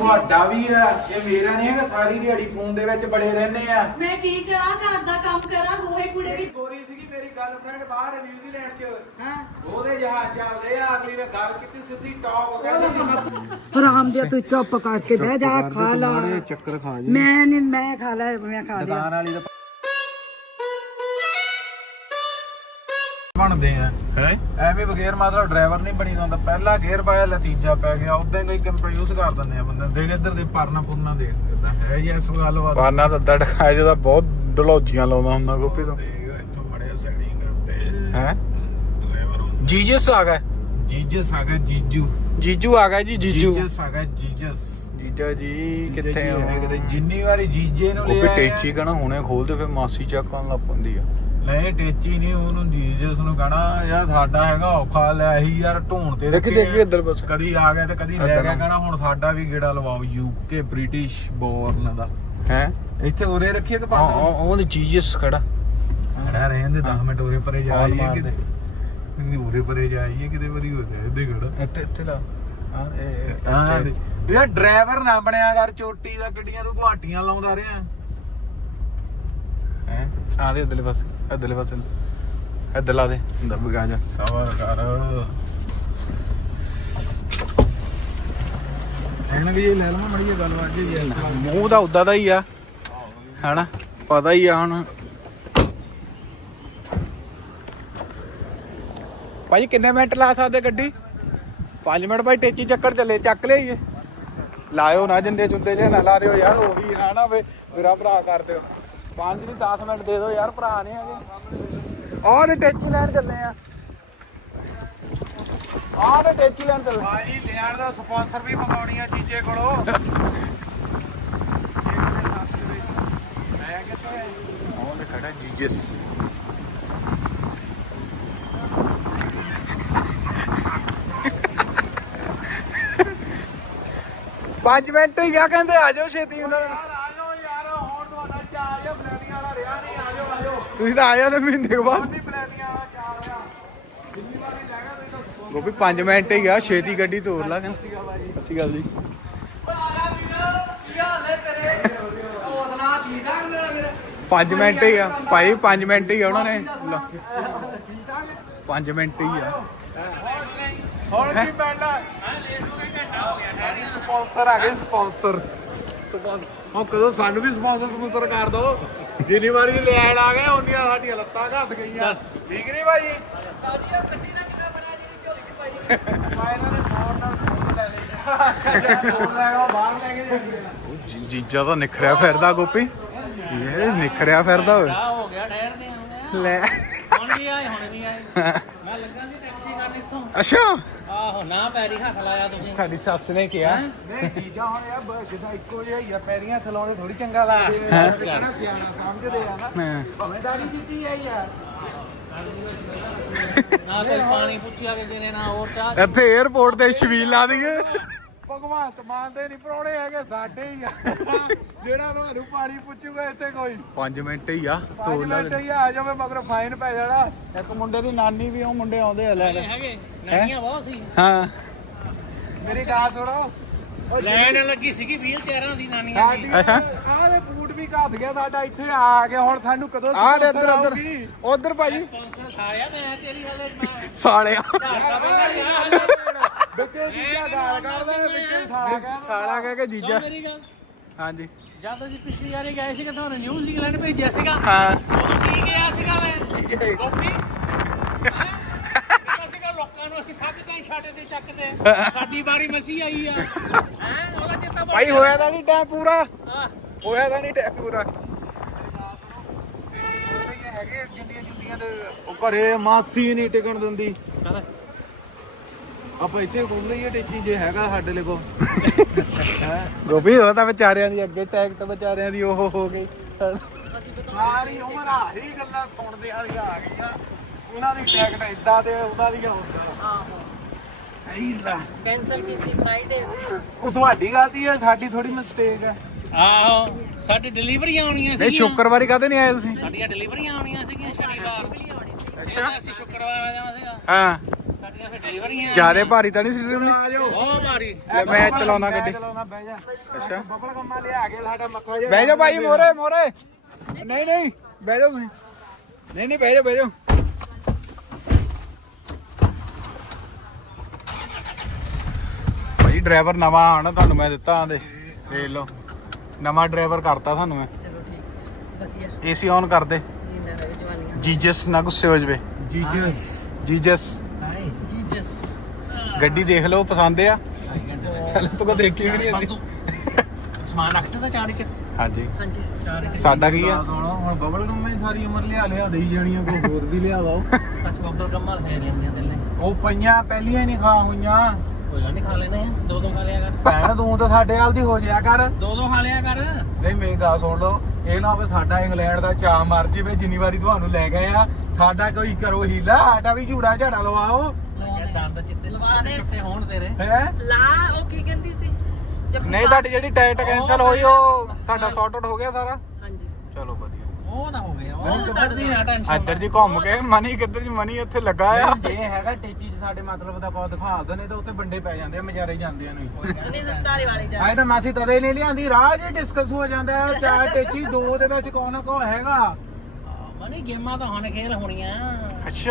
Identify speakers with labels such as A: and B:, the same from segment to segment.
A: ਤੁਹਾਡਾ ਵੀ ਆ ਇਹ ਮੇਰਾ ਨਹੀਂ ਹੈਗਾ। ਸਾਰੀ ਦਿਹਾੜੀ ਫੋਨ ਦੇ ਵਿੱਚ ਬੜੇ ਰਹਿੰਦੇ ਆ।
B: ਮੈਂ ਕੀ ਕਰਾਂ, ਘਰ ਦਾ ਕੰਮ ਕਰਾਂ, ਗੋਹੇ ਕੂੜੇ ਦੀ।
A: ਗੋਰੀ ਸੀਗੀ ਮੇਰੀ ਗਰਲਫ੍ਰੈਂਡ ਬਾਹਰ ਨਿਊਜ਼ੀਲੈਂਡ 'ਚ।
B: ਹਾਂ
A: ਉਹਦੇ ਜਹਾਜ਼ ਚੱਲਦੇ ਆ। ਅਗਲੀ ਨੇ ਗੱਲ ਕੀਤੀ ਸਿੱਧੀ ਟੌਪ ਕਹਿੰਦੀ
B: ਹਰਾਮ ਦੇ ਤੂੰ ਚੁੱਪ ਕਰਕੇ ਬਹਿ ਜਾ, ਖਾ ਲਾ।
A: ਚੱਕਰ ਖਾ
B: ਮੈਂ ਨਹੀਂ, ਮੈਂ ਖਾ ਲਿਆ, ਮੈਂ ਖਾ ਲਿਆ।
A: ਵਾਲੀ ਦਾ ਬਣਦੇ ਆ ਹੈ ਐਵੇਂ ਬਗੈਰ ਮਤਲਬ ਡਰਾਈਵਰ ਨਹੀਂ ਬਣੀ ਹੁੰਦਾ। ਪਹਿਲਾ ਗੇਅਰ ਪਾਇਆ ਲੈ ਤੀਜਾ ਪੈ ਗਿਆ। ਉਦਾਂ ਹੀ ਕੰਪਰੋਡਿਊਸ ਕਰ ਦਿੰਦੇ ਆ ਬੰਦੇ। ਦੇਖ ਇੱਧਰ ਦੇ ਪਰਨਾ ਪੁਰਨਾ ਦੇਖ ਇਦਾਂ ਹੈ ਜੀ। ਇਸ ਗੱਲ ਬਾਤ
C: ਪਾਨਾ ਤਾਂ ਅੱਧਾ ਟਕਾਇਆ ਜਿਹਦਾ ਬਹੁਤ ਡਲੋਜੀਆਂ ਲਾਉਂਦਾ ਹੁੰਦਾ ਗੋਪੀ ਤੋਂ।
A: ਇੱਥੋਂ ਬੜੇ ਸੈਟਿੰਗ ਕਰਦੇ
C: ਹੈ ਜੀਜਸ ਆ ਗਿਆ।
A: ਜੀਜਸ ਆ ਗਿਆ।
C: ਜੀਜੂ ਆ ਗਿਆ ਜੀ।
A: ਜੀਜਸ ਆ ਗਿਆ।
C: ਜੀਜਾ ਜੀ ਕਿੱਥੇ ਆ?
A: ਕਿਤੇ ਜਿੰਨੀ ਵਾਰੀ ਜੀਜੇ ਨੂੰ
C: ਗੋਪੀ
A: ਲਿਆ
C: ਟੇਚੀ ਕਹਣਾ ਹੁਣੇ ਖੋਲਦੇ ਫਿਰ ਮਾਸੀ ਚੱਕ ਕਰਨ ਲੱਗ ਪੈਂਦੀ ਆ।
A: ਨਹੀਂ ਟੇਚੀ ਨਹੀਂ, ਉਹਨੂੰ ਜੀਜਸ ਨੂੰ ਕਹਣਾ ਯਾਰ ਸਾਡਾ ਹੈਗਾ ਔਖਾ ਲੈ ਹੀ ਯਾਰ ਢੂਣ ਤੇ
C: ਦੇਖੀ ਇੱਧਰ ਬਸ।
A: ਕਦੀ ਆ ਗਿਆ ਤੇ ਕਦੀ ਲੈ ਗਿਆ। ਕਹਣਾ ਹੁਣ ਸਾਡਾ ਵੀ ਗੇੜਾ ਲਵਾਓ। ਯੂਕੇ ਬ੍ਰਿਟਿਸ਼ ਬੋਰਨ ਦਾ
C: ਹੈ
A: ਇੱਥੇ ਉਰੇ ਰੱਖੀਏ ਕਿ
C: ਉਹਦੇ ਜੀਜਸ ਖੜਾ
A: ਖੜਾ ਰਹਿੰਦੇ 10 ਮਿੰਟ ਉਰੇ ਪਰੇ ਜਾਈਏ ਕਿਤੇ। ਉਰੇ ਪਰੇ ਜਾਈਏ ਕਿਤੇ ਵਧੀਆ ਹੋ ਜਾਏ ਇਹਦੇ ਖੜਾ।
C: ਇੱਥੇ ਲਾ
A: ਯਾਰ ਡਰਾਈਵਰ ਨਾ ਬਣਿਆ ਕਰ ਚੋਟੀ ਦਾ। ਗੱਡੀਆਂ ਤੂੰ ਗੁਹਾਟੀਆਂ ਲਾਉਂਦਾ ਰਿਹਾ
C: ਹੈ। ਆ ਦੇ ਇੱਧਰਲੇ ਪਾਸੇ ਨੂੰ ਇੱਧਰ ਲਾ ਦੇ ਦੱਬ ਗਾ ਜਾ।
A: ਸਬਰ ਕਰ ਇਹਨਾਂ ਵੀ ਇਹ ਲੈ ਲਵਾਂ ਮੜੀ ਗੱਲਬਾਤ ਜੀ।
C: ਮੂੰਹ ਦਾ ਉਦਾਂ ਦਾ ਹੀ ਆ ਹਨਾ, ਪਤਾ ਹੀ ਆ ਹੁਣ। ਭਾਈ ਕਿੰਨੇ ਮਿੰਟ ਲਾ ਸਕਦੇ ਗੱਡੀ? 5 ਮਿੰਟ ਭਾਈ ਟੇਚੀ ਚੱਕਰ ਚੱਲੇ ਚੱਕ ਲਿਆਈਏ। ਲਾਇਓ ਨਾ ਜਿੰਦੇ ਚੁੰਦੇ ਜੇ ਨਾ ਲਾ ਦਿਓ ਯਾਰ। ਉਹੀ ਹੈ ਨਾ ਵੇ ਮੇਰਾ ਭਰਾ ਕਰ ਦਿਓ। 5 ਨਹੀਂ 10 ਮਿੰਟ ਦੇ ਦਿਓ ਯਾਰ। ਭਰਾ ਨਹੀਂ ਹੈਗੇ। ਆਹ ਨੇ ਟੇਚੀ ਲੈਣ ਚੱਲੇ ਆ। ਆਹ ਨੇ ਟੇਚੀ ਲੈਣ ਚੱਲੇ
A: ਭਾਜੀ ਲੈਣ ਦਾ ਸਪਾਂਸਰ ਵੀ ਮੰਗਾਉਣੀ ਆ ਜੀਜੇ ਕੋਲੋਂ। ਮੈਂ ਕਿੱਥੇ
C: ਉਹ ਤੇ ਖੜਾ ਜੀਜਸ। ਪੰਜ ਮਿੰਟ ਹੀ ਗਿਆ ਕਹਿੰਦੇ ਆ ਜਾਓ ਛੇਤੀ ਉਹਨਾਂ ਨੂੰ। ਤੁਸੀਂ ਤਾਂ ਆ ਜਾਓ ਤੇ ਮਹੀਨੇ ਕੇ ਬਾਅਦ। ਗੋਪੀ 5 ਮਿੰਟ ਹੀ ਗਿਆ ਛੇਤੀ ਗੱਡੀ ਤੋਰ ਲਾ। ਸੱਚੀ ਗੱਲ ਜੀ। 5 ਮਿੰਟ ਹੀ ਆ ਭਾਈ। 5 ਮਿੰਟ ਹੀ ਆ ਉਹਨਾਂ ਨੇ। 5 ਮਿੰਟ ਹੀ ਆ।
A: ਹੁਣ ਕੀ ਪੈਣਾ? ਸਪਾਂਸਰ ਆ ਗਏ। ਸਪਾਂਸਰ ਉਹ ਕਦੋਂ ਸਾਨੂੰ ਵੀ ਸਪਾਂਸਰ ਕਰ ਦੋ। ਜਿੰਨੀ ਵਾਰੀ ਲੈਣ ਆ ਗਏ ਉਹਨੀਆਂ ਸਾਡੀਆਂ ਲੱਤਾਂ ਘਸ ਗਈਆਂ। ਠੀਕ ਨਹੀਂ ਭਾਜੀ?
C: ਜੀਜਾ ਤਾਂ ਨਿਖਰਿਆ ਫਿਰਦਾ ਗੋਪੀ। ਇਹ ਨਿਖਰਿਆ ਫਿਰਦਾ ਓਏ।
D: ਹੋ ਗਿਆ ਠਹਿਰਦੇ ਆਉਂਦੇ
C: ਲੈ
D: ਹੁਣ ਵੀ ਆਏ ਹੁਣ ਵੀ ਆਏ। ਮੈਂ ਲੱਗਾ ਸੀ ਟੈਕਸੀ ਕਰਨ ਇੱਥੋਂ।
C: ਅੱਛਾ
D: ਆਹੋ ਨਾ ਪੈਰੀ ਹੱਥ ਲਾਇਆ ਤੁਸੀਂ।
C: ਸਾਡੀ ਸੱਸ ਨੇ ਕਿਹਾ
A: ਨਹੀਂ ਚੀਜ਼ਾਂ ਹੁਣ ਯਾਰ ਜਿੱਦਾਂ ਇੱਕੋ ਜਿਹਾ ਹੀ ਆ। ਪੈਰੀਆਂ ਥਲਾਉਣੇ ਥੋੜੀ ਚੰਗਾ ਲੱਗਦੇ ਆ। ਸਿਆਣਾ ਸਮਝਦੇ ਆ ਨਾ।
C: ਹਾਂ।
A: ਭਾਵੇਂ ਦਾੜੀ ਦਿੱਤੀ ਆ ਯਾਰ।
D: ਨਾ ਤੇ ਪਾਣੀ ਪੁੱਛਿਆ ਕਿਸੇ ਨੇ ਨਾ ਹੋਰ ਚਾਹ।
C: ਇੱਥੇ 에어ਪੋਰਟ ਤੇ ਛਬੀਲ ਲਾ ਦਈਏ।
A: ਭਗਵੰਤ ਮਾਨ ਦੇ ਨਹੀਂ ਪਰੌਣੇ ਹੈਗੇ ਸਾਡੇ ਹੀ ਆ। ਜਿਹੜਾ ਤੁਹਾਨੂੰ ਪਾਣੀ ਪੁੱਛੂਗਾ ਇੱਥੇ ਕੋਈ
C: 5 ਮਿੰਟ ਹੀ ਆ।
A: 5
C: ਤੋੜ ਲਾ।
A: ਮਿੰਟ ਹੀ ਆ ਜਾਵੇ ਮਗਰ ਫਾਈਨ ਪੈ ਜਾਣਾ।
C: ਇੱਕ ਮੁੰਡੇ ਦੀ ਨਾਨੀ ਵੀ ਉਹ ਮੁੰਡੇ ਆਉਂਦੇ ਆ ਲੈਣ।
D: ਹੈਗੇ ਨਾਨੀਆਂ ਬਹੁਤ ਸੀ।
C: ਹਾਂ
A: ਮੇਰੀ ਗੱਲ ਸੁਣੋ।
D: ਲੈਣ ਲੱਗੀ ਸੀਗੀ ਵੀਲ ਚੇਅਰਾਂ ਦੀ ਨਾਨੀਆਂ ਦੀ।
A: ਆਹ ਦੇ ਬੂਟ ਵੀ ਘੱਟ ਗਿਆ ਸਾਡਾ ਇੱਥੇ ਆ ਗਿਆ। ਹੁਣ ਸਾਨੂੰ ਕਦੋਂ
C: ਆ
A: sponsor
C: ਇੱਧਰ ਇੱਧਰ
A: ਆਊਗੀ?
C: ਉਧਰ ਭਾਜੀ
D: ਸਪਾਂਸਰ ਸਾਰਿਆ ਮੈਂ ਤੇਰੀ ਹਲੇ ਮੈਂ
C: ਸਾਲਿਆ
A: ਵਿੱਚੇ ਚੀਜ਼ਾਂ ਗਾਲ ਕੱਢਦਾ ਵਿੱਚੇ ਸਾਲਾ ਕਹਿੰਦਾ।
C: ਸਾਲਾ ਕਹਿ ਕੇ ਜੀਜਾ।
D: ਮੇਰੀ ਗੱਲ
C: ਹਾਂਜੀ
D: ਜਦ ਅਸੀਂ ਪਿਛਲੀ ਵਾਰੀ ਗਏ ਸੀਗੇ ਤੁਹਾਨੂੰ ਨਿਊਜ਼ੀਲੈਂਡ ਭੇਜਿਆ ਸੀਗਾ।
C: ਹਾਂ
D: ਉਦੋਂ ਕੀ ਗਿਆ ਸੀਗਾ ਮੈਂ ਗੋਪੀ ਸੀਗਾ ਲੋਕਾਂ ਨੂੰ ਅਸੀਂ ਖੱਜ ਤਾਂ ਛੱਡ ਤੇ ਚੱਕਦੇ। ਸਾਡੀ ਵਾਰੀ ਮਸੀ ਆਈ ਆ। ਉਹਦਾ ਚੇਤਾ
C: ਭਾਈ ਹੋਇਆ ਤਾਂ ਨਹੀਂ ਟਾਈਮ ਪੂਰਾ।
D: ਹਾਂ
C: ਹੋਇਆ ਤਾਂ ਨਹੀਂ ਟਾਈਮ ਪੂਰਾ।
A: ਹੈਗੇ ਜੁੰਡੀਆਂ ਦੇ ਉਹ ਘਰੇ ਮਾਸੀ ਨਹੀਂ ਟਿਕਣ ਦਿੰਦੀ। ਆਪਾਂ ਇੱਥੇ ਘੁੰਮ ਲਈਏ ਟੇਚੀ ਜੇ ਹੈਗਾ ਸਾਡੇ ਲਈ ਕੋ।
C: ਗੋਪੀ ਉਹ ਤਾਂ ਵਿਚਾਰਿਆਂ ਦੀ ਅੱਗੇ ਟੈਕਟ ਵਿਚਾਰਿਆਂ ਦੀ ਉਹ ਹੋ ਗਈ।
A: ਸਾਰੀ ਉਮਰ ਆਹੀ ਗੱਲਾਂ ਸੁਣਦੇ ਆ ਗਈਆਂ। ਉਹਨਾਂ ਦੀ ਟਿਕਟ ਏਦਾਂ ਤੇ ਉਹਨਾਂ ਦੀ ਹੁੰਦਾ।
D: ਆਹੋ
A: ਐਲਾ
D: ਕੈਂਸਲ ਕੀਤੀ ਫਲਾਈਟ।
A: ਉਹ ਤੁਹਾਡੀ ਗਲਤੀ ਹੈ ਸਾਡੀ ਥੋੜੀ ਮਿਸਟੇਕ ਹੈ।
D: ਆਹੋ ਸਾਡੀ ਡਿਲੀਵਰੀਆਂ ਆਉਣੀਆਂ
C: ਨਹੀਂ
D: ਸੀਗੀਆਂ।
C: ਸ਼ੁੱਕਰਵਾਰੀ ਕਾਹਦੇ ਨਹੀਂ ਆਏ ਤੁਸੀਂ?
D: ਸਾਡੀਆਂ ਡਿਲੀਵਰੀਆਂ ਆਉਣੀਆਂ ਸੀਗੀਆਂ ਸ਼ਨੀਵਾਰ।
C: ਅੱਛਾ
D: ਅਸੀਂ ਸ਼ੁੱਕਰਵਾਰ ਆ ਜਾਣਾ ਸੀਗਾ।
C: ਹਾਂ
D: ਸਾਡੀਆਂ ਸਾਡੀਆਂ ਫਿਰ ਡਿਲੀਵਰੀਆਂ
C: ਜਿਆਦੇ ਭਾਰੀ ਤਾਂ ਨਹੀਂ ਸਿਸਟਮ
A: ਆ ਜਾਓ
D: ਬਹੁਤ ਭਾਰੀ
C: ਲੈ ਮੈਂ ਚਲਾਉਣਾ ਗੱਡੀ
A: ਚਲਾਉਣਾ ਬਹਿ ਜਾ
C: ਅੱਛਾ
A: ਬਬਲ ਕੰਮਾ ਲਿਆ ਕੇ ਸਾਡਾ ਮੱਖਾ ਜਿਹਾ
C: ਬਹਿ ਜਾ ਭਾਈ ਮੋਰੇ ਮੋਰੇ ਨਹੀਂ ਨਹੀਂ ਬਹਿ ਜਾਓ ਤੁਸੀਂ ਨਹੀਂ ਬਹਿ ਜਾਓ ਭਾਈ ਡਰਾਈਵਰ ਨਵਾਂ ਆਣਾ ਤੁਹਾਨੂੰ ਮੈਂ ਦਿੱਤਾ ਆਂਦੇ ਦੇਖ ਲਓ ਨਵਾਂ ਡਰਾਈਵਰ ਕਰਤਾ ਤੁਹਾਨੂੰ ਮੈਂ
B: ਚਲੋ ਠੀਕ ਵਧੀਆ
C: ਏਸੀ ਔਨ ਕਰ ਦੇ
B: ਜਿੰਦਾ ਰਹੇ ਜਵਾਨੀਆਂ
C: ਜੀਜਸ ਨਾ ਗੁੱਸੇ ਹੋ ਜਵੇ ਜੀਜਸ
B: ਜੀਜਸ
C: ਗੱਡੀ ਦੇਖ ਲਓ ਪਸੰਦ ਆ ਹਲੇ ਤੂੰ ਕੋ ਦੇਖੀ ਵੀ ਨਹੀਂ ਆਂਦੀ
D: ਸਮਾਨ ਰੱਖਦਾ ਤਾਂ ਚਾੜੀ ਚ
C: ਹਾਂਜੀ
B: ਹਾਂਜੀ
C: ਸਾਡਾ ਕੀ ਆ
A: ਹੁਣ ਬਬਲ ਕੰਮਾ ਹੀ ਸਾਰੀ ਉਮਰ ਲਿਆ ਦੇਈ ਜਾਣੀਆਂ ਕੋਈ ਹੋਰ ਵੀ ਲਿਆ ਵਾ
D: ਅੱਛਾ ਬੱਬਲ ਕੰਮਾਂ ਫੇਰ ਲੈਂਦੇ ਦਿਲੇ
A: ਉਹ ਪਈਆਂ ਪਹਿਲੀਆਂ ਹੀ ਨਹੀਂ ਖਾ ਹੋਈਆਂ
D: ਕੋਈ ਗੱਲ ਨਹੀਂ ਖਾ ਲੈਣੇ ਆ ਦੋ ਖਾ ਲਿਆ ਕਰ
A: ਭੈਣ ਤੂੰ ਤਾਂ ਸਾਡੇ ਹਾਲ ਦੀ ਹੋ ਜਾਇਆ ਕਰ
D: ਦੋ ਖਾ ਲਿਆ ਕਰ
A: ਨਹੀਂ ਮੇਰੀ ਗੱਲ ਸੁਣ ਲਓ ਇਹ ਨਾ ਹੋਵੇ ਸਾਡਾ ਇੰਗਲੈਂਡ ਦਾ ਚਾਹ ਮਰ ਜਾਵੇ ਜਿੰਨੀ ਵਾਰੀ ਤੁਹਾਨੂੰ ਲੈ ਗਏ ਆ ਸਾਡਾ ਕੋਈ ਕਰੋ ਹੀਲਾ ਸਾਡਾ ਵੀ ਝੂੜਾ ਝਾੜਾ ਲਵਾਓ
D: ਦੰਦ ਚਿੱਤੇ ਲਵਾ ਦੇ ਚਿੱਟੇ ਹੋਣ ਤੇਰੇ
A: ਹੈ
B: ਲਾ ਉਹ ਕੀ ਕਹਿੰਦੀ ਸੀ
C: ਨਹੀਂ ਤੁਹਾਡੀ ਜਿਹੜੀ ਟਿਕਟ ਕੈਨਸਲ ਹੋਈ ਉਹ ਤੁਹਾਡਾ ਸੌਰਟ ਆਊਟ ਹੋ ਗਿਆ ਸਾਰਾ
B: ਹਾਂਜੀ
C: ਚਲੋ ਵਧੀਆ
D: ਉਹ ਨਾ ਹੋ ਗਿਆ
A: ਉਹ
D: ਉਹ
A: ਕਿੱਧਰ ਦੀ ਆ
D: ਟੈਨਸ਼ਨ
C: ਇੱਧਰ ਜੀ ਘੁੰਮ ਕੇ ਮਨੀ ਕਿੱਧਰ ਜੀ ਮਨੀ ਇੱਥੇ ਲੱਗਾ ਆ
A: ਜੇ ਹੈਗਾ ਟੇਚੀ ਚ ਸਾਡੇ ਮਤਲਬ ਦਾ ਬਹੁਤ ਦਿਖਾ ਦੋ ਨਹੀਂ ਤਾਂ ਉੱਤੇ ਬੰਡੇ ਪੈ ਜਾਂਦੇ ਆ ਮਜਾਰੇ ਜਾਂਦਿਆਂ ਨੂੰ
B: ਨਹੀਂ ਸਸਤਾਲੀ ਵਾਲੀ ਜਾ
A: ਆਏ ਤਾਂ ਮਾਸੀ ਤਦੇ ਨਹੀਂ ਲਿਆਂਦੀ ਰਾਹ ਜੇ ਡਿਸਕਸ ਹੋ ਜਾਂਦਾ ਹੈ ਚਾਰ ਟੇਚੀ ਦੋ ਦੇ ਵਿੱਚ ਕੌਣ ਨਾ ਕੋ ਹੈਗਾ
D: ਮਨੀ ਗੇਮਾਂ ਤਾਂ ਹੁਣ ਖੇਲ ਹੋਣੀਆਂ
C: ਅੱਛਾ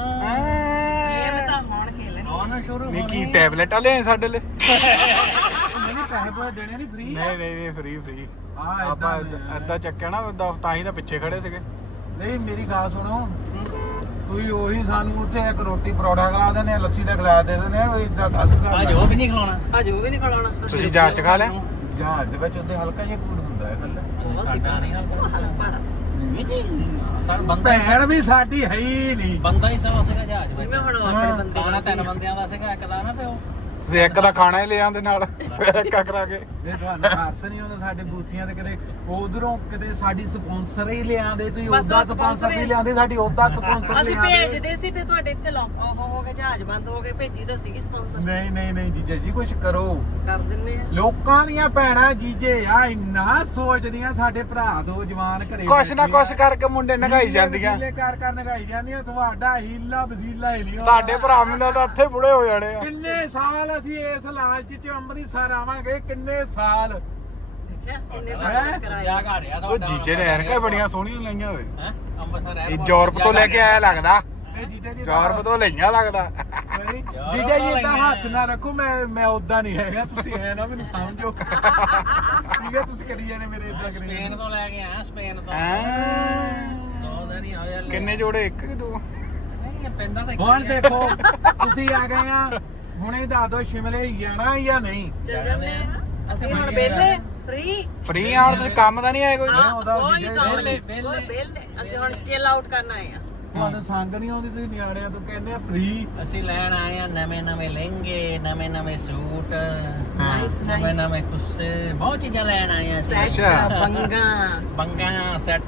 B: ਇਹ ਤਾਂ ਹੁਣ ਖੇਲਣੀ
D: ਹੁਣ ਸ਼ੁਰੂ
C: ਨਹੀਂ ਕੀ ਟੈਬਲੇਟ ਆ ਲਿਆਏ ਸਾਡੇ ਲਈ
A: ਨਹੀਂ ਪੈਸੇ ਪੂਸੇ ਦੇਣੇ ਨਹੀਂ ਫ੍ਰੀ
C: ਨਹੀਂ ਫ੍ਰੀ
A: ਆ
C: ਆਪਾਂ ਏਦਾਂ ਚੱਕਿਆ ਨਾ ਤਾਂ ਹੀ ਤਾਂ ਪਿੱਛੇ ਖੜੇ ਸੀਗੇ
A: ਨਹੀਂ ਮੇਰੀ ਗੱਲ ਸੁਣੋ ਤੁਸੀਂ ਉਹੀ ਸਾਨੂੰ ਉੱਥੇ ਇੱਕ ਰੋਟੀ ਪਰੌਠਾ ਖਿਲਾ ਦਿੰਦੇ ਆ ਲੱਸੀ ਦਾ ਗਲਾਸ ਦੇ ਦਿੰਦੇ ਆ ਉਹ ਇਦਾਂ ਗੱਗ
D: ਅੱਜ ਉਹ ਵੀ ਨਹੀਂ ਖਿਲਾਉਣਾ
B: ਅੱਜ ਉਹ ਵੀ ਨਹੀਂ ਖਲਾਉਣਾ
C: ਤੁਸੀਂ ਜਹਾਜ਼ ਚ ਖਾ ਲਿਆ
A: ਜਹਾਜ਼ ਦੇ ਵਿੱਚ ਉੱਤੇ ਹਲਕਾ ਜਿਹਾ ਫੂਡ ਹੁੰਦਾ ਹੈ ਕੱਲਾ
B: ਉਹ ਸੀ
D: ਸਾਡਾ ਨਹੀਂ ਹਾਲ
B: ਭਾਰਾ ਸੀ
D: ਸਰ ਬੰਦਾ ਹੀ
A: ਭੈਣ ਵੀ ਸਾਡੀ ਹੈ ਹੀ ਨਹੀਂ
D: ਬੰਦਾ ਹੀ ਸਵਾ ਸੀਗਾ ਜਹਾਜ਼ ਵਿੱਚ
B: ਜਿਵੇਂ ਹੁਣ ਆਪਣੇ ਬੰਦੇ
D: ਖਾਣਾ ਤਿੰਨ ਬੰਦਿਆਂ ਦਾ ਸੀਗਾ ਇੱਕ ਦਾ ਨਾ ਪਿਓ
C: ਤੁਸੀਂ ਇੱਕ ਦਾ ਖਾਣਾ ਹੀ ਲੈ ਆਂਦੇ ਨਾਲ ਫਿਰ ਇੱਕ ਕਰਾ ਕੇ
A: ਜੇ ਤੁਹਾਨੂੰ ਹਾਸ ਨਹੀਂ ਆਉਂਦਾ ਸਾਡੇ ਬੂਥੀਆਂ ਤੇ ਕਿਤੇ ਉਧਰੋਂ ਕਿਤੇ ਸਾਡੀ ਸਪਾਂਸਰ ਹੀ ਲਿਆਂਦੇ ਤੁਸੀਂ
B: ਬਸ
A: ਉਹਦਾ
B: ਉਹ
A: ਸਪਾਂਸਰ
B: sponsor
A: ਨਹੀਂ ਲਿਆਂਦੇ ਸਾਡੀ ਉਹਦਾ ਸਪਾਂਸਰ
B: ਅਸੀਂ
A: ਲਿਆਂਦੇ
B: ਭੇਜਦੇ ਸੀ ਫਿਰ ਤੁਹਾਡੇ ਇੱਥੇ ਉਹ ਹੋ ਗਏ ਜਹਾਜ਼ ਬੰਦ ਹੋ ਗਏ ਭੇਜੀ ਤਾਂ ਸੀਗੀ ਸਪਾਂਸਰ
A: ਨਹੀਂ ਜੀਜਾ ਜੀ ਕੁਝ ਕਰੋ
B: ਕਰ ਦਿੰਨੇ ਆ
A: ਲੋਕਾਂ ਦੀਆਂ ਭੈਣਾਂ ਜੀਜੇ ਆ ਇੰਨਾ ਸੋਚਦੀਆਂ ਸਾਡੇ ਭਰਾ ਦੋ ਜਵਾਨ ਘਰੇ
C: ਕੁਛ ਨਾ ਕੁਛ ਕਰਕੇ ਮੁੰਡੇ ਨਗਾਈ ਜਾਂਦੀਆਂ
A: ਵਸੀਲੇ ਕਰ ਨਗਾਈ ਜਾਂਦੀਆਂ ਤੁਹਾਡਾ ਹੀਲਾ ਵਸੀਲਾ ਹੀ ਨਹੀਂ
C: ਤੁਹਾਡੇ ਭਰਾ ਮੈਨੂੰ ਤਾਂ ਇੱਥੇ ਬੁੜੇ ਹੋ ਜਾਣੇ ਆ
A: ਕਿੰਨੇ ਸਾਲ ਅਸੀਂ ਇਸ ਲਾਲਚ ਚ ਅੰਮ੍ਰਿਤਸਰ ਆਵਾਂਗੇ ਕਿੰਨੇ ਸਾਲ
B: ਦੇਖਿਆ ਇੰਨੇ
A: ਹੈਂ?
B: ਤਾਂ ਕਰਾਇਆ
D: ਜਾ ਘਾੜਿਆ
C: ਉਹ ਜੀਜੇ ਨੇ ਐਨਕਾਂ ਬੜੀਆਂ ਸੋਹਣੀਆਂ ਲਈਆਂ ਹੋਏ
D: ਹੈ ਅੰਮ੍ਰਿਤਸਰ
C: ਇਹ ਯੂਰਪ ਤੋਂ ਲੈ ਕੇ ਆਇਆ ਲੱਗਦਾ
A: ਇਹ ਜੀਜਾ ਜੀ
C: ਯੂਰਪ ਤੋਂ ਲਈਆਂ ਲੱਗਦਾ
A: ਜੀਜਾ ਜੀ ਏਦਾਂ ਹੱਥ ਨਾ ਰੱਖੋ ਮੈਂ ਉਦਾਂ ਨਹੀਂ ਹੈਗਾ ਤੁਸੀਂ ਐ ਨਾ ਮੈਨੂੰ ਸਮਝੋ ਠੀਕ ਹੈ ਤੁਸੀਂ ਕਰੀ ਜਾਣੇ ਮੇਰੇ ਇਦਾਂ ਕਰੀ
D: ਸਪੇਨ ਤੋਂ ਲੈ ਕੇ ਆਇਆ ਸਪੇਨ ਤੋਂ
C: ਹੈਂ।
D: ਦੋ ਦਿਨ ਹੀ ਹੋਇਆ
C: ਕਿੰਨੇ ਜੋੜੇ ਇੱਕ ਕਿ ਦੋ
D: ਨਹੀਂ ਪੈਂਦਾ ਤਾਂ
A: ਹੁਣ ਦੇਖੋ ਤੁਸੀਂ ਆ ਗਏ ਆ ਹੁਣੇ ਦੱਸ ਦੋ ਸ਼ਿਮਲੇ ਜਾਣਾ ਜਾਂ ਨਹੀਂ
B: ਚੱਲ ਜਾਂਦੇ ਆ ਅਸੀਂ ਹੁਣ ਵਿਹਲੇ ਫ੍ਰੀ
C: ਫ੍ਰੀ ਆਉਣ ਤੁਸੀਂ ਕੰਮ ਤਾਂ ਨਹੀਂ ਆਏ ਕੋਈ
A: ਉਹਦਾ
B: ਕੋਈ
A: ਜੀਜਾ
B: ਕੰਮ
A: ਵਿਹਲੇ,
B: ਨਹੀਂ ਵਿਹਲੇ ਅਸੀਂ ਹੁਣ ਚਿਲ ਆਊਟ ਕਰਨ ਆਏ ਆ
A: ਤੁਹਾਨੂੰ ਸੰਗ ਨਹੀਂ ਆਉਂਦੀ ਤੁਸੀਂ ਨਿਆਣਿਆਂ ਤੋਂ ਕਹਿੰਦੇ ਆ ਫ੍ਰੀ
D: ਅਸੀਂ ਲੈਣ ਆਏ ਆ ਨਵੇਂ ਲਹਿੰਗੇ ਨਵੇਂ ਸੂਟ
B: ਨਾਈਸ
D: ਨਵੇਂ ਕੁੱਸੇ ਬਹੁਤ ਚੀਜ਼ਾਂ ਲੈਣ ਆਏ ਆ ਅਸੀਂ
B: ਸੈਟ
C: ਅੱਛਾ।
D: ਬੰਗਾ ਸੈੱਟ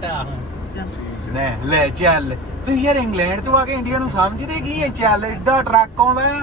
A: ਲੈ ਚੱਲ ਤੁਸੀਂ ਯਾਰ ਇੰਗਲੈਂਡ ਤੋਂ ਆ ਕੇ ਇੰਡੀਆ ਨੂੰ ਸਮਝਦੇ ਕੀ ਹੈ ਚੱਲ ਏਡਾ ਟਰੱਕ ਆਉਂਦਾ ਆ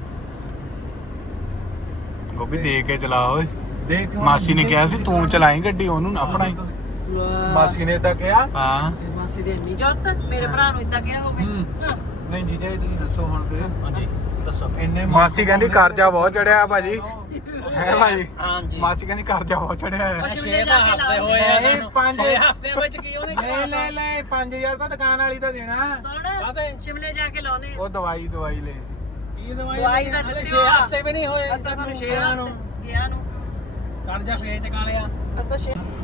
C: ਉਹ ਵੀ ਦੇ ਕੇ ਚਲਾ ਓਏ
A: ਦੇਖ
C: ਮਾਸੀ ਨੇ ਕਿਹਾ ਸੀ ਤੂੰ ਚਲਾਈ ਗੱਡੀ ਉਹਨੂੰ ਨਾ ਫੜਾਈ
A: ਮਾਸੀ ਨੇ ਤਾਂ ਕਿਹਾ
C: ਹਾਂ
B: ਮਾਸੀ ਦੀ ਇੰਨੀ ਜ਼ਰੂਰਤ ਮੇਰੇ ਭਰਾ ਨੂੰ ਇਦਾਂ ਕਿਹਾ ਹੋਵੇ
A: ਨਹੀਂ ਜੀਜਾ ਜੀ ਤੁਸੀਂ ਦੱਸੋ ਹੁਣ ਤੇ
D: ਹਾਂਜੀ ਦੱਸੋ
A: ਇੰਨੇ
C: ਮਾਸੀ ਕਹਿੰਦੀ ਕਰਜ਼ਾ ਬਹੁਤ ਚੜਿਆ ਭਾਜੀ ਹੈ ਭਾਜੀ
D: ਹਾਂਜੀ
C: ਮਾਸੀ ਕਹਿੰਦੀ ਕਰਜ਼ਾ ਬਹੁਤ ਚੜਿਆ ਹੈ
D: ਛੇ ਤਾਂ ਹਫ਼ਤੇ ਹੋਏ ਆ
A: ਇਹ
D: ਸਾਨੂੰ।
A: ਪੰਜ-
D: ਛੇ ਹਫ਼ਤਿਆਂ ਵਿੱਚ ਕੀ ਉਹਨੇ
A: ਲੈ 5000 ਤਾਂ ਦੁਕਾਨ ਵਾਲੀ ਤਾਂ ਦੇਣਾ
B: ਸੁਣ
D: ਕਾਹਤੇ?
B: ਸ਼ਿਮਲੇ ਜਾ ਕੇ ਲਾਉਣੇ
C: ਉਹ ਦਵਾਈ ਲਈ ਸੀ
D: ਕੀ
B: ਦਵਾਈ ਤਾਂ ਦਿੱਤੀ
D: 6 ਹਫ਼ਤੇ ਵੀ ਨਹੀਂ ਹੋਏ
B: ਤਾਂ ਤੁਹਾਨੂੰ
D: ਗਿਆ ਨੂੰ
B: ਗਿਆ ਨੂੰ
D: ਕਰਜ਼ਾ ਫੇਰ ਚਕਾ ਲਿਆ
B: ਤਾਂ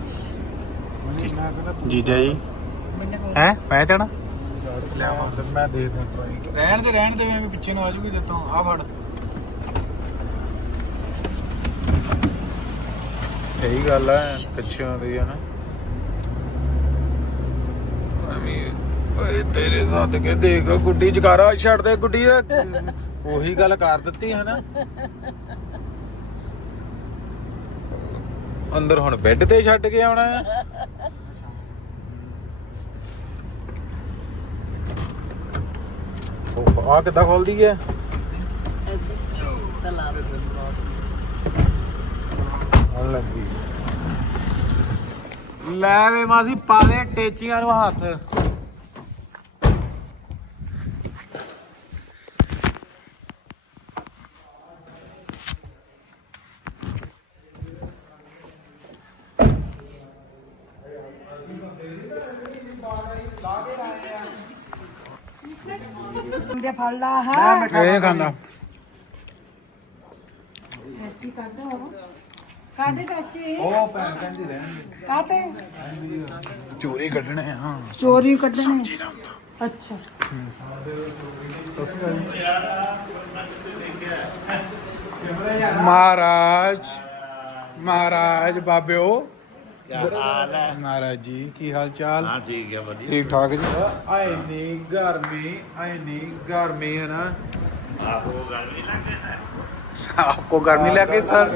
C: ਜੀਜਾ ਜੀ ਹੈ ਪੈ ਜਾਣਾ
A: ਮੈਂ ਦੇ ਦਾਂ ਟਰਾਈ
C: ਰਹਿਣ ਦੇ ਐਵੇਂ ਪਿੱਛੇ ਨੂੰ ਆ ਜੂਗੀ ਦਿੱਤੋਂ ਆ ਫੜ
A: ਸਹੀ ਗੱਲ ਹੈ ਪਿੱਛੋਂ ਦੀ ਹੈ ਨਾ ਓਏ ਤੇਰੇ ਸਦਕੇ ਦੇਖ ਗੁੱਡੀ ਚਕਾਰਾ ਛੱਡ ਦੇ ਗੁੱਡੀ ਉਹੀ ਗੱਲ ਕਰ ਦਿੱਤੀ ਹੈ ਨਾ ਅੰਦਰ ਹੁਣ ਬੈੱਡ ਤੇ ਛੱਡ ਕੇ ਆਉਣਾ ਹੈ ਉਹ ਆ ਕਿੱਦਾਂ ਖੋਲਦੀ ਹੈ ਹੁਣ ਲੱਗੀ ਲੈ ਵੇ ਮਾਸੀ ਪਾ ਦੇ ਟੇਚੀਆਂ ਨੂੰ ਹੱਥ
E: ਜੇ ਫੜ ਲਾ ਹੈ
C: ਇਹ ਨਹੀਂ ਖਾਂਦਾ
E: ਕੀ ਕਰਦਾ ਕਾਡੇ ਟੱਚੀ
A: ਉਹ ਭੈਣ ਕਹਿੰਦੀ ਰਹਿਣ
E: ਕਾਤੇ
C: ਚੋਰੀ ਕੱਢਣੇ ਆ
E: ਚੋਰੀ ਕੱਢਣੇ ਅੱਛਾ
C: ਮਹਾਰਾਜ ਬਾਬਿਓ ਮਹਾਰਾਜ ਜੀ ਕੀ ਹਾਲ ਚਾਲ
F: ਹਾਂ ਠੀਕ ਹੈ ਵਧੀਆ
C: ਠੀਕ ਠਾਕ ਜੀ
A: ਆਏ ਨੀ ਗਰਮੀ ਹੈ ਨਾ
F: ਆਪਕੋ ਗਰਮੀ ਲੱਗੇ ਹੈ
C: आपको गर्मी लगे sir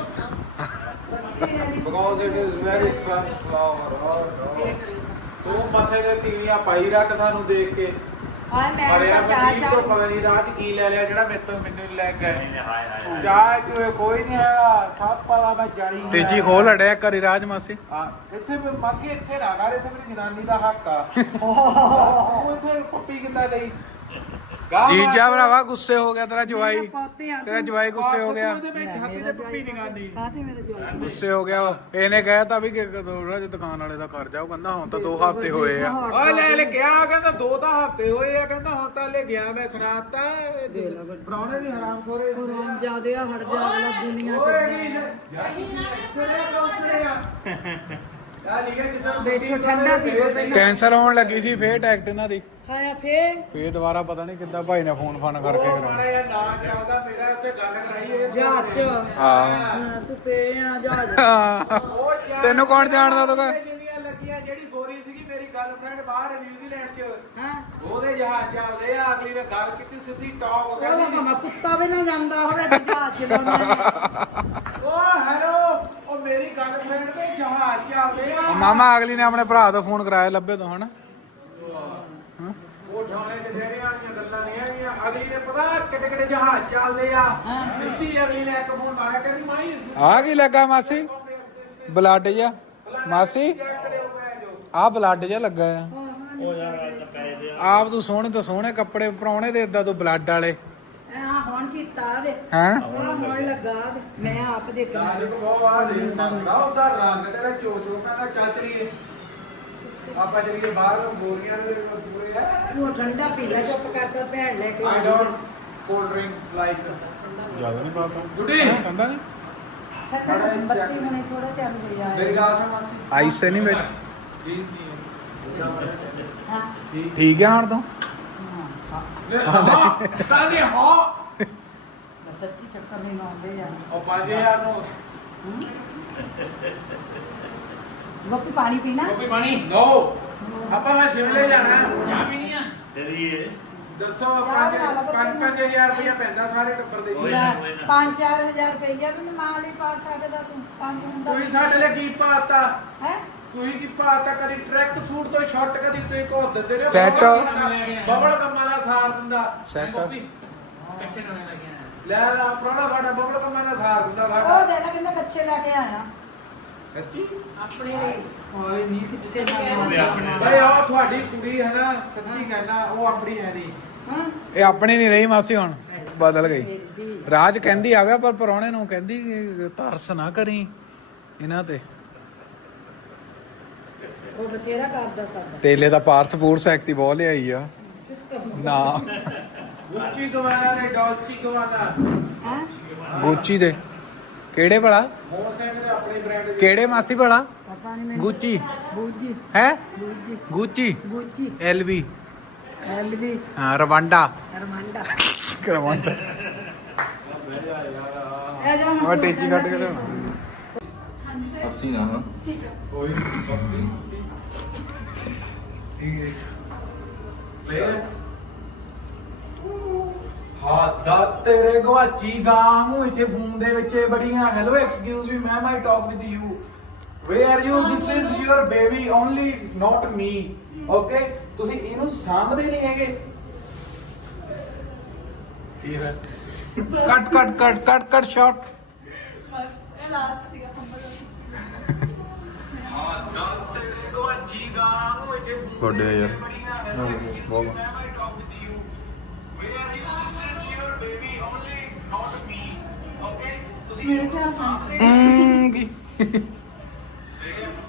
A: because it is very sunflower ਤੂੰ ਮੱਥੇ ਤੇ ਤੀਵੀਆਂ ਪਾਈ ਰੱਖ ਸਾਨੂੰ ਦੇਖ ਕੇ
E: ਹਾਂ ਮੈਂ
A: ਅਰੇ
E: ਤਾਂ
A: ਆ
E: ਚਾਹ
A: ਮੈਂ ਤੋਂ
E: ਚਾਹ
A: ਪਤਾ ਨਹੀਂ ਰਾਤ ਕੀ ਲੈ ਲਿਆ ਜਿਹੜਾ ਮੈਨੂੰ ਲੈ ਗਏ
F: ਹਾਏ ਹਾਏ
A: ਚਾਹ ਚੂਹੇ ਕੋਈ ਨਹੀਂ ਹੈਗਾ ਸਭ ਪਤਾ ਮੈਂ ਜਾਣੀ ਨਹੀਂ
C: ਤੇਜੀ ਖੋਲ ਅੜਿਆ ਕਰੀ ਰਾਜ ਮਾਸੀ
A: ਇੱਥੇ ਵੀ ਮਾਸੀ ਇੱਥੇ ਨਾ ਕਰ ਇੱਥੇ ਮੇਰੀ ਜਨਾਨੀ ਦਾ ਹੱਕ ਆ ਉਹ ਇੱਥੇ ਪੱਪੀ ਕਿੱਦਾਂ ਲਈ
C: ਜੀਜਾ ਭਰਾਵਾ ਗੁੱਸੇ ਹੋ ਗਿਆ ਤੇਰਾ ਜਵਾਈ ਤੇਰਾ ਜਵਾਈ ਗੁੱਸੇ ਹੋ ਗਿਆ
A: ਉਹਦੇ ਵਿੱਚ ਛਾਤੀ ਤੇ ਪੱਪੀ ਨਹੀਂ ਕਰਨੀ
E: ਕਾਤੇ ਮੇਰੇ ਜਵਾਈ
C: ਗੁੱਸੇ ਹੋ ਗਿਆ ਇਹਨੇ ਕਹਿਤਾ ਵੀ ਕਿ ਥੋੜਾ ਜਿਹਾ ਦੁਕਾਨ ਵਾਲੇ ਦਾ ਕਰ ਜਾਓ ਕਹਿੰਦਾ ਹੁਣ ਤਾਂ 2 ਹਫ਼ਤੇ ਹੋਏ ਆ
A: ਓਏ ਲੈ ਗਿਆ ਕਹਿੰਦਾ 2 ਤਾਂ ਹਫ਼ਤੇ ਹੋਏ ਆ ਕਹਿੰਦਾ ਹੁਣ ਤਾਂ ਲੈ ਗਿਆ ਮੈਂ ਸੁਣਾਤਾ ਪ੍ਰਾਹੁਣੇ ਵੀ ਹਰਾਮ ਖੋਰੇ
E: ਰਾਮ ਜਾਦੇ ਆ ਹਟ ਜਾ ਅਗਲਾ ਦੁਨੀਆ
A: ਓਏ ਕੀ ਤੇਰੇ ਕੋਸਰੇ ਆ ਆ ਲਿਖਿਆ ਜਿੱਦਾਂ
E: ਬੈਠੋ ਠੰਡਾ ਪੀਓ ਪਹਿਲਾਂ
C: ਕੈਂਸਰ ਹੋਣ ਲੱਗੀ ਸੀ ਫੇਰ ਟੈਕਟ ਇਹਨਾਂ ਦੀ
E: ਹਾਇਆ ਫੇਰ
C: ਫੇਰ ਦੁਬਾਰਾ ਪਤਾ ਨਹੀਂ ਕਿੱਦਾਂ ਭਾਈ ਨੇ ਫੋਨ ਕਰਕੇ
A: ਉਹ
C: ਕਰਾਉਣਾ
A: ਮਾੜਾ ਜਿਹਾ ਨਾ ਚੱਲਦਾ ਮੇਰਾ ਉੱਥੇ ਗੱਲ ਕਰਾਈ ਇਹ
E: ਜਹਾਜ਼ ਚ
C: ਹਾਂ
E: ਤੂੰ ਪੇ ਆ ਜਹਾਜ਼
A: ਉਹ ਯਾਰ
C: ਤੈਨੂੰ ਕੌਣ ਜਾਣਦਾ ਤੂੰ ਕਹਿ?
A: ਜਿਹੜੀਆਂ ਲੱਗੀਆਂ ਜਿਹੜੀ ਗੋਰੀ ਸੀਗੀ ਮੇਰੀ ਗਰਲਫ੍ਰੈਂਡ ਬਾਹਰ ਹੈ ਨਿਊਜ਼ੀਲੈਂਡ 'ਚ
E: ਹਾਂ
A: ਉਹਦੇ ਜਹਾਜ਼ ਚੱਲਦੇ ਆ ਅਗਲੀ ਨੇ ਗੱਲ ਕੀਤੀ ਸਿੱਧੀ ਟੌਪ
E: ਉਹਦਾ
A: ਕਹਿੰਦੀ
E: ਮਾਮਾ ਕੁੱਤਾ ਵੀ ਨਾ ਜਾਂਦਾ ਹੋਵੇ ਤੇ ਜਹਾਜ਼ ਚਲਾਉਣਾ
A: ਉਹ ਹੈਲੋ ਉਹ ਮੇਰੀ ਗਰਲਫ੍ਰੈਂਡ ਦੇ ਜਹਾਜ਼ ਚੱਲਦੇ ਆ
C: ਮਾਮਾ ਅਗਲੀ ਨੇ ਆਪਣੇ ਭਰਾ ਤੋਂ ਫੋਨ ਕਰਾਇਆ ਲੱਭੇ ਤੋਂ ਹਨਾ
A: ਉਹ ਠਾਣੇ ਚ ਦੇਰੇ ਵਾਲੀਆਂ ਗੱਲਾਂ ਨਹੀਂ ਹੈਗੀਆਂ ਅਗਲੀ ਨੇ ਪਤਾ ਕਿੱਡੇ ਕਿੱਡੇ ਜਹਾਜ਼ ਚੱਲਦੇ ਆ ਸਿੱਧੀ ਅਗਲੀ ਨੇ ਇੱਕ ਫੋਨ ਮਾਰਿਆ ਕਹਿੰਦੀ ਮਾਈ
C: ਆ ਕੀ ਲੱਗਾ ਮਾਸੀ ਬਲੱਡ ਜਿਹਾ ਮਾਸੀ
A: ਚੈੱਕ ਕਰਿਓ ਪੈ ਜੋ
C: ਆ ਬਲੱਡ ਜਿਹਾ ਲੱਗਾ ਆ
F: ਉਹ ਯਾਰ ਤਾਂ ਪੈ ਦੇ
C: ਆਪ ਤੂੰ ਸੋਹਣੇ ਤੋਂ ਸੋਹਣੇ ਕੱਪੜੇ ਪਰਾਉਣੇ ਦੇ ਇਦਾਂ ਤੂੰ ਬਲੱਡ ਵਾਲੇ
E: ਆ ਹੁਣ ਕੀਤਾ ਦੇ
C: ਹੈਂ
E: ਆ ਹੁਣ ਲੱਗਾ ਦੇ ਮੈਂ ਆਪ ਦੇ
A: ਰਾਜ ਕੋ ਬਹੁਤ ਆ ਦੇ ਮੰਗਦਾ ਉਹਦਾ ਰੰਗ ਤੇਰਾ ਚੋਚੋ ਕਹਿੰਦਾ ਚਾਚਰੀ ਆਪਾਂ ਚਲੀਏ ਬਾਹਰ ਗੋਲੀਆਂ ਦੇ ਪੂਰੇ ਆ
E: ਉਹ ਠੰਡਾ ਪੀ ਲੈ ਚੁੱਪ ਕਰਕੇ ਭੈਣ ਲੈ ਕੇ
A: ਆਈ ਡੋਨਟ ਕੋਲਡ ਡਰਿੰਕ ਲਾਈਕ
C: ਜਿਆਦਾ ਨਹੀਂ ਪਾਪਾ
A: ਗੁੱਡੀ
C: ਠੰਡਾ ਨਹੀਂ
E: ਬੱਤੀ ਹੁਣੇ ਥੋੜਾ ਚੱਲ ਗਿਆ
A: ਮੇਰੀ ਗੱਲ ਸੁਣ ਮਾਸੀ
C: ਆਈਸ ਨਹੀਂ ਵਿੱਚ
A: ਠੀਕ ਨਹੀਂ
E: ਹਾਂ
C: ਠੀਕ ਹੈ ਹੁਣ ਤੂੰ
A: ਤਾਂ ਦੇ ਹੋ
E: ਸੱਚੀ ਚੱਕਰ ਨਹੀਂ ਲਾਉਂਦੇ ਯਾਰ
A: ਉਹ 5000 ਨੂੰ
E: ਗੋਪੀ ਪਾਣੀ ਪੀਣਾ
D: ਕੋਈ ਪਾਣੀ
A: ਨੋ ਆਪਾਂ ਮੈਂ ਸ਼ਿਮਲੇ ਜਾਣਾ
D: ਚਾਹ ਪੀਣੀ ਆ
F: ਤੇਰੀ ਇਹ
A: ਦੱਸੋ 5000 ਰੁਪਇਆ ਪੈਂਦਾ ਸਾਰੇ ਟੱਬਰ ਦੇ ਜੀ
E: 5-4000 ਰੁਪਈਆ ਵੀ ਮਾਂ ਲਈ ਪਾ ਸਕਦਾ ਤੂੰ 5 ਹੁੰਦਾ
A: ਤੁਸੀਂ ਸਾਡੇ ਲਈ ਕੀ ਪਾਤਾ
E: ਹੈ
A: ਤੁਸੀਂ ਕੀ ਪਾਤਾ ਕਦੀ ਟਰੈਕ ਸੂਟ ਤੋਂ ਸ਼ਾਰਟ ਕਦੀ ਤੁਸੀਂ ਕੋ ਦਿੰਦੇ ਨੇ
C: Set.
A: ਬਬਲ ਕੰਮਾਂ ਦਾ ਸਾਰ ਦਿੰਦਾ
C: ਸੈਟ
D: ਕੱਚੇ ਨਵੇਂ ਲੱਗੇ ਆ
A: ਲੈ ਲਾ ਪ੍ਰੋਣਾ ਸਾਡਾ ਬਬਲ ਕੰਮਾਂ ਦਾ ਸਾਰ ਦਿੰਦਾ
E: ਉਹ
A: ਸਾਡਾ
E: ਦੇ ਲੈ ਕਹਿੰਦਾ ਕੱਚੇ ਲੈ ਕੇ ਆਇਆ
A: ਸੱਚੀ
B: ਆਪਣੇ ਲਈ
E: ਓਏ ਨਹੀਂ ਕਿੱਥੇ
A: ਬਈ ਆ ਤੁਹਾਡੀ ਕੁੜੀ ਹੈ ਨਾ ਸੱਚੀ ਕਹਿਣਾ ਉਹ ਆਪਣੀ ਹੈ ਨਹੀਂ
E: ਹਾਂ
C: ਇਹ ਆਪਣੀ ਨਹੀਂ ਰਹੀ ਮਾਸੀ ਹੁਣ ਬਦਲ ਗਈ ਰਾਜ ਕਹਿੰਦੀ ਆਵਿਆ ਪਰ ਪਰੌਣੇ ਨੂੰ ਕਹਿੰਦੀ ਕਿ ਤਰਸ ਨਾ ਕਰੀ ਇਹਨਾਂ ਤੇ
E: ਉਹ ਬਥੇਰਾ ਕਰਦਾ ਸਾਡਾ
C: ਤੇਲੇ ਦਾ ਪਾਰਸ ਪੂਰਸ ਐਕਟੀ ਬਹੁਤ ਲਿਆਈ ਆ ਨਾ
A: ਗੁੱਚੀ ਗਵਾਨਾ ਨੇ ਡੋਲਚੀ ਗਵਾਨਾ
E: ਹੈ
C: ਗੁੱਚੀ ਦੇ ਕਿਹੜੇ ਭਲਾ
A: ਮੋਟਰਸਾਈਕਲ ਦੇ ਆਪਣੇ ਬ੍ਰਾਂਡ ਦੇ
C: ਕਿਹੜੇ ਮਾਸੀ ਭਲਾ
E: ਪਤਾ ਨਹੀਂ ਮੈਨੂੰ
C: ਗੁੱਚੀ
E: ਬੂਜੀ
C: ਹੈ
E: boujee
C: Gucci
E: boujee
C: LV
E: LV
C: ਹਾਂ ਰਵਾਂਡਾ
E: ਰਮਾਂਡਾ
C: ਰਵਾਂਡਾ
E: ਇਹ ਜਾ
C: ਉਹ ਟੇਚੀ ਕੱਢ ਕੇ ਲਿਆਉਣਾ
G: ਅਸੀਂ ਨਾ ਹਾਂ
A: ਕੋਈ ਬੱਤੀ ਦਾ ਤੇਰੇ ਗਵਾਚੀ ਗਾਂ ਨੂੰ ਇੱਥੇ ਫੋਨ ਦੇ ਵਿੱਚ ਬੜੀਆਂ hello excuse me ma'am I talk with you where are you this is your baby only not me okay ਤੁਸੀਂ ਇਹਨੂੰ ਸਾਂਭਦੇ ਨਹੀਂ ਹੈਗੇ ਕੀ ਹੈ
C: ਕੱਟ ਕੱਟ ਕੱਟ ਕੱਟ ਕੱਟ ਸ਼ਾਟ
A: ਦਾ ਤੇਰੇ ਗਵਾਚੀ ਗਾਂ ਨੂੰ ਇੱਥੇ ਫੋਨ
C: ਗੋਡੇ
A: ਦੇ
C: ਯਾਰ।
A: ਵਿੱਚ ਬੜੀਆਂ hello excuse me ma'am I talk with you where are you this is your baby only not me okay ਤੁਸੀਂ ਇਹਨੂੰ ਸਾਂਭਦੇ
C: ਕੀ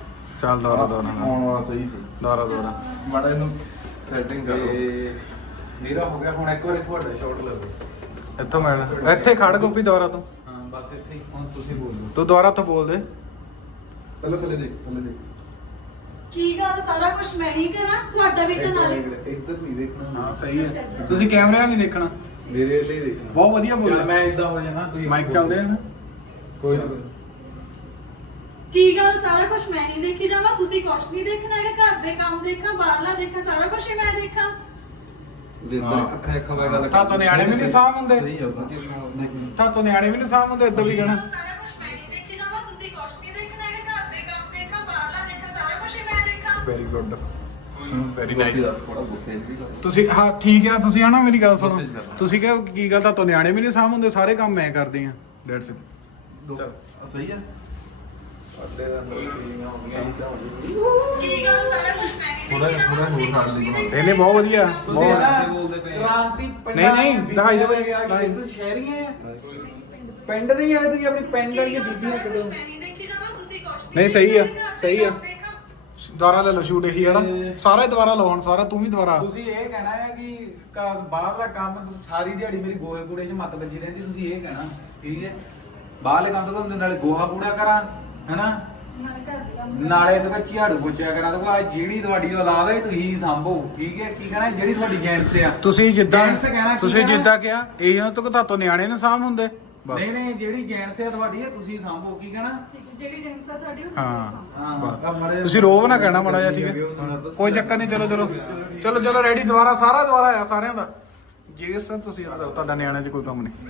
C: ਚੱਲ ਦੁਬਾਰਾ
G: ਆਉਣ ਵਾਲਾ ਸਹੀ ਸੀ
C: ਦੁਬਾਰਾ
G: ਮਾੜਾ ਇਹਨੂੰ ਸੈਟਿੰਗ ਕਰ ਲਓ
A: ਮੇਰਾ ਹੋ ਗਿਆ ਹੁਣ ਇੱਕ ਵਾਰੀ ਤੁਹਾਡਾ ਸ਼ਾਟ ਲਓ।
C: ਇੱਥੋਂ ਮਿਲਣਾ ਇੱਥੇ ਖੜ ਗੋਪੀ ਦੁਆਰਾ ਤੋਂ
A: ਹਾਂ ਬਸ ਇੱਥੇ ਹੀ ਹੁਣ ਤੁਸੀਂ ਬੋਲੋ।
C: ਤੂੰ ਦੁਆਰਾ ਤੋਂ ਬੋਲ ਦੇ।
G: ਪਹਿਲਾਂ ਥੱਲੇ ਦੇਖ ਥੱਲੇ ਦੇਖ
H: ਕੀ ਗੱਲ ਸਾਰਾ ਕੁਝ ਮੈਂ ਹੀ ਕਰਾਂ ਤੁਹਾਡਾ ਵੀ ਤਾਂ ਨਾਲੇ
G: ਇੱਧਰ ਨਹੀਂ ਦੇਖਣਾ।
C: ਹਾਂ ਸਹੀ ਹੈ। ਤੁਸੀਂ ਕੈਮਰਾ ਨਹੀਂ ਦੇਖਣਾ।
A: ਮੇਰੇ ਲਈ ਦੇਖਣਾ।
C: ਬਹੁਤ ਵਧੀਆ
A: ਚੱਲ
C: ਬੋਲਿਆ।
A: ਮੈਂ ਇਦਾਂ ਹੋ ਜਾਣਾ ਤੁਸੀਂ
C: ਮਾਈਕ ਚੱਲਦੇ ਆ ਨਾ।
A: ਕੋਈ ਨਾ
H: ਕੀ ਗੱਲ ਸਾਰਾ ਕੁਝ ਮੈਂ ਹੀ ਦੇਖੀ ਜਾਵਾਂ ਤੁਸੀਂ ਕੁਝ ਨਹੀਂ ਦੇਖਣਾ ਹੈਗਾ ਘਰ ਦੇ ਕੰਮ ਦੇਖਾਂ ਬਾਹਰਲਾ ਦੇਖਾਂ ਸਾਰਾ ਕੁਝ ਹੀ ਮੈਂ ਦੇਖਾਂ
G: ਜੇ ਅੱਖਾਂ ਅੱਖਾਂ ਮੈਂ ਗੱਲ
C: ਤਾਂ ਨਿਆਣੇ ਵੀ ਨਹੀਂ ਸਾਂਭ ਹੁੰਦੇ।
G: ਸਹੀ ਆ ਸਰ।
C: ਤਾਂ ਤੂੰ ਨਿਆਣੇ ਵੀ ਨਹੀਂ ਸਾਂਭ ਹੁੰਦੇ ਇਦਾਂ ਵੀ ਕਹਿਣਾ।
H: ਸਾਰਾ ਕੁਝ ਮੈਂ ਹੀ ਦੇਖੀ ਜਾਵਾਂ ਤੁਸੀਂ ਕੁਝ ਨਹੀਂ ਦੇਖਣਾ ਹੈਗਾ ਘਰ ਦੇ ਕੰਮ ਦੇਖਾਂ ਬਾਹਰਲਾ ਦੇਖਾਂ ਸਾਰਾ ਕੁਝ ਹੀ ਮੈਂ ਦੇਖਾਂ
C: very good very
G: Gopi
C: nice.
G: ਦੱਸ ਥੋੜਾ ਗੁੱਸੇ ਵੀ ਕਰ।
C: ਤੁਸੀਂ ਹਾਂ ਠੀਕ ਆ ਤੁਸੀਂ ਹਨਾ ਮੇਰੀ ਗੱਲ ਸੁਣੋ।
G: Message ਕਰਨਾ।
C: ਤੁਸੀਂ ਕਿਹਾ ਕੀ ਗੱਲ ਤਾਂ ਤੂੰ ਨਿਆਣੇ ਵੀ ਨਹੀਂ ਸਾਂਭ ਹੁੰਦੇ ਸਾਰੇ ਕੰਮ ਮੈਂ ਕਰਦੀ ਆ। That's it.
G: ਸਹੀ ਆ।
A: ਸਾਡੇ ਦਾ ਕੋਈ ਫੀਲਿੰਗ ਹੋ ਗਈਆਂ ਇਦਾਂ ਹੋ ਗਈ।
H: ਕੀ ਗੱਲ ਸਾਰਾ ਕੁਝ ਮੈਂ ਹੀ
G: ਥੋੜਾ
H: ਦੇਖੀ
G: ਥੋੜਾ ਹੋਰ ਨਾਲ ਦੀ ਬਣਾ।
C: ਇਹਨੇ ਬਹੁਤ ਵਧੀਆ
A: ਤੁਸੀਂ
C: ਬਹੁਤ
A: ਨਾ
G: ਬੋਲਦੇ ਪਏ ਆ।
A: ਕ੍ਰਾਂਤੀ
C: ਨਹੀਂ, ਨਹੀਂ, ਦਿਖਾਈ ਦੇ ਬਈ,
A: ਗਿਆ
C: ਦਿਖਾਈ।
A: ਤੁਸੀਂ ਸ਼ਹਿਰੀਆਂ ਆ ਪਿੰਡ ਨਹੀਂ ਆਏ ਤੁਸੀਂ ਆਪਣੀ ਪਿੰਡ ਵਾਲੀਆਂ ਬੀਬੀਆਂ ਕਿਦੋਂ
H: ਮੈਂ ਨਹੀਂ ਦੇਖੀ ਜਾਵਾਂ ਤੁਸੀਂ ਕੁਝ
C: ਨਹੀਂ, ਸਹੀ ਆ,
H: ਘਰ ਦੇ
C: ਸਹੀ ਆ।
H: ਕੰਮ ਦੇਖਾਂ।
C: ਦੁਬਾਰਾ ਲੈ ਲਓ ਸ਼ੂਟ ਇਹੀ ਹੈ ਨਾ ਸਾਰਾ ਹੀ ਦੁਬਾਰਾ ਲਓ ਹੁਣ ਸਾਰਾ ਤੂੰ ਵੀ ਦੁਬਾਰਾ।
A: ਤੁਸੀਂ ਇਹ ਕਹਿਣਾ ਹੈ ਕਿ ਬਾਹਰਲਾ ਕੰਮ ਸਾਰੀ ਦਿਹਾੜੀ ਮੇਰੀ ਗੋਹੇ ਕੂੜੇ 'ਚ ਮੱਤ ਵੱਜੀ ਰਹਿੰਦੀ ਤੁਸੀਂ ਇਹ ਕਹਿਣਾ ਠੀਕ ਹੈ ਬਾਹਰਲੇ ਕੰਮ ਤੋਂ ਨਾਲੇ ਗੋਹਾ ਕੂੜਾ ਕਰਾਂ ਹੈਨਾ
H: ਨਾਲੇ ਘਰ ਦੇ ਕੰਮ
A: ਨਾਲੇ ਤੇ ਝਾੜੂ ਪੋਚਿਆ ਕਰਾਂ ਤੇ ਆ ਜਿਹੜੀ ਤੁਹਾਡੀ ਔਲਾਦ ਹੈ ਤੁਸੀਂ ਸੰਭੋ ਠੀਕ ਹੈ ਕੀ ਕਹਿਣਾ ਜਿਹੜੀ ਤੁਹਾਡੀ ਜੈਂਟਸ ਆ
C: ਤੁਸੀਂ ਜਿੱਦਾਂ
A: Gents ਕਹਿਣਾ ਕੀ
C: ਤੁਸੀਂ
A: ਕਹਿਣਾ?
C: ਜਿੱਦਾਂ ਕਿਹਾ ਇਹ ਤੋਂ ਤਾਂ ਨਿਆਣੇ ਨੇ ਸਾਂਭ ਹੁੰਦੇ ਬਸ।
A: ਨਹੀਂ ਨਹੀਂ ਜਿਹੜੀ ਜੈਂਟਸ ਆ ਤੁਹਾਡੀ ਹੈ ਤੁਸੀਂ ਸੰਭੋ ਕੀ ਕਹਿਣਾ
H: ਠੀਕ ਹੈ ਜਿਹੜੀ ਜਿੰਸਾ ਤੁਹਾਡੀ ਉਹ
C: ਹਾਂ।
H: ਤੁਸੀਂ
A: ਹਾਂ ਮਾੜਾ ਜਿਹਾ-
C: ਤੁਸੀਂ ਰੋਵ ਨਾ ਕਹਿਣਾ ਮਾੜਾ ਜਿਹਾ ਠੀਕ ਹੈ ਕੋਈ ਚੱਕਰ ਨਹੀਂ। ਚਲੋ ਚਲੋ ਚਲੋ ਚਲੋ ਰੈਡੀ ਦੁਬਾਰਾ ਸਾਰਾ ਦੁਬਾਰਾ ਆ ਸਾਰਿਆਂ ਦਾ। ਜੇ ਸਰ ਤੁਸੀਂ ਇੱਧਰ ਆਓ, ਤੁਹਾਡਾ ਨਿਆਣਿਆਂ 'ਚ ਕੋਈ ਕੰਮ ਨਹੀਂ।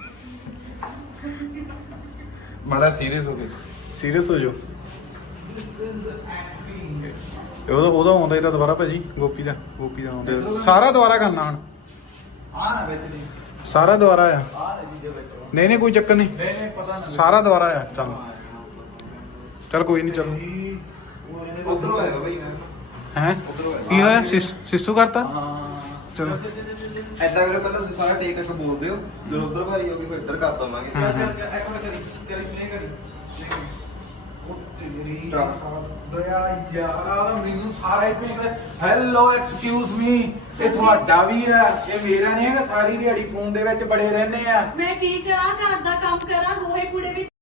G: ਮਾੜਾ ਸੀਰੀਅਸ ਹੋ ਗਏ।
C: ਸੀਰੀਅਸ ਹੋ ਜਾਓ। ਉਹਦਾ ਆਉਂਦਾ ਇਹਦਾ ਦੁਬਾਰਾ ਭਾਜੀ ਗੋਪੀ ਦਾ ਆਉਂਦਾ ਸਾਰਾ ਦੁਬਾਰਾ ਕਰਨਾ ਹੁਣ
A: ਆ ਨਾ ਵਿੱਚ ਦੀ
C: ਸਾਰਾ ਦੁਬਾਰਾ ਆ।
A: ਆ ਨਾ ਜਿਹਦੇ ਵਿੱਚ
C: ਨਹੀਂ ਨਹੀਂ ਕੋਈ ਚੱਕਰ ਨਹੀਂ
A: ਨਹੀਂ ਨਹੀਂ ਪਤਾ ਨਾ
C: ਸਾਰਾ ਦੁਬਾਰਾ ਆ। ਚੱਲ ਚੱਲ ਕੋਈ ਨਹੀਂ ਚਲੋ।
G: ਉਧਰੋਂ ਆਇਆ ਬਈ ਮੈਂ।
C: ਹੈ ਕੀ ਹੋਇਆ ਸਿਸੂ ਕਰਤਾ
A: ਹਾਂ
C: ਚਲੋ।
G: ਐਦਾਂ ਕਰੋ ਪਹਿਲਾਂ ਤੁਸੀਂ ਸਾਰਾ ਟੇਕ ਇੱਕ ਬੋਲਦੇ ਹੋ ਜਦੋਂ ਉਧਰ ਵਾਰੀ ਹੋਗੀ ਫਿਰ ਇੱਧਰ ਕਰ ਦਵਾਂਗੇ।
C: ਹਾਂ।
A: ਇੱਕ ਮਿੰਟ ਕਰੀ ਪਲੇ ਕਰੀ ਦਇਆ ਯਾਰ ਮੈਨੂੰ ਸਾਰਾ ਇੱਕ ਹੈਲੋ ਐਕਸਕਿਊਜ਼ ਮੀ ਇਹ ਤੁਹਾਡਾ ਵੀ ਹੈ ਇਹ ਮੇਰਾ ਨਹੀਂ ਹੈਗਾ ਸਾਰੀ ਦਿਹਾੜੀ ਫੋਨ ਦੇ ਵਿੱਚ ਬੜੇ ਰਹਿੰਦੇ ਆ
H: ਮੈਂ ਕੀ ਕਰਾਂ ਘਰ ਦਾ ਕੰਮ ਕਰਾਂ ਗੋਹੇ ਕੂੜੇ ਵਿੱਚ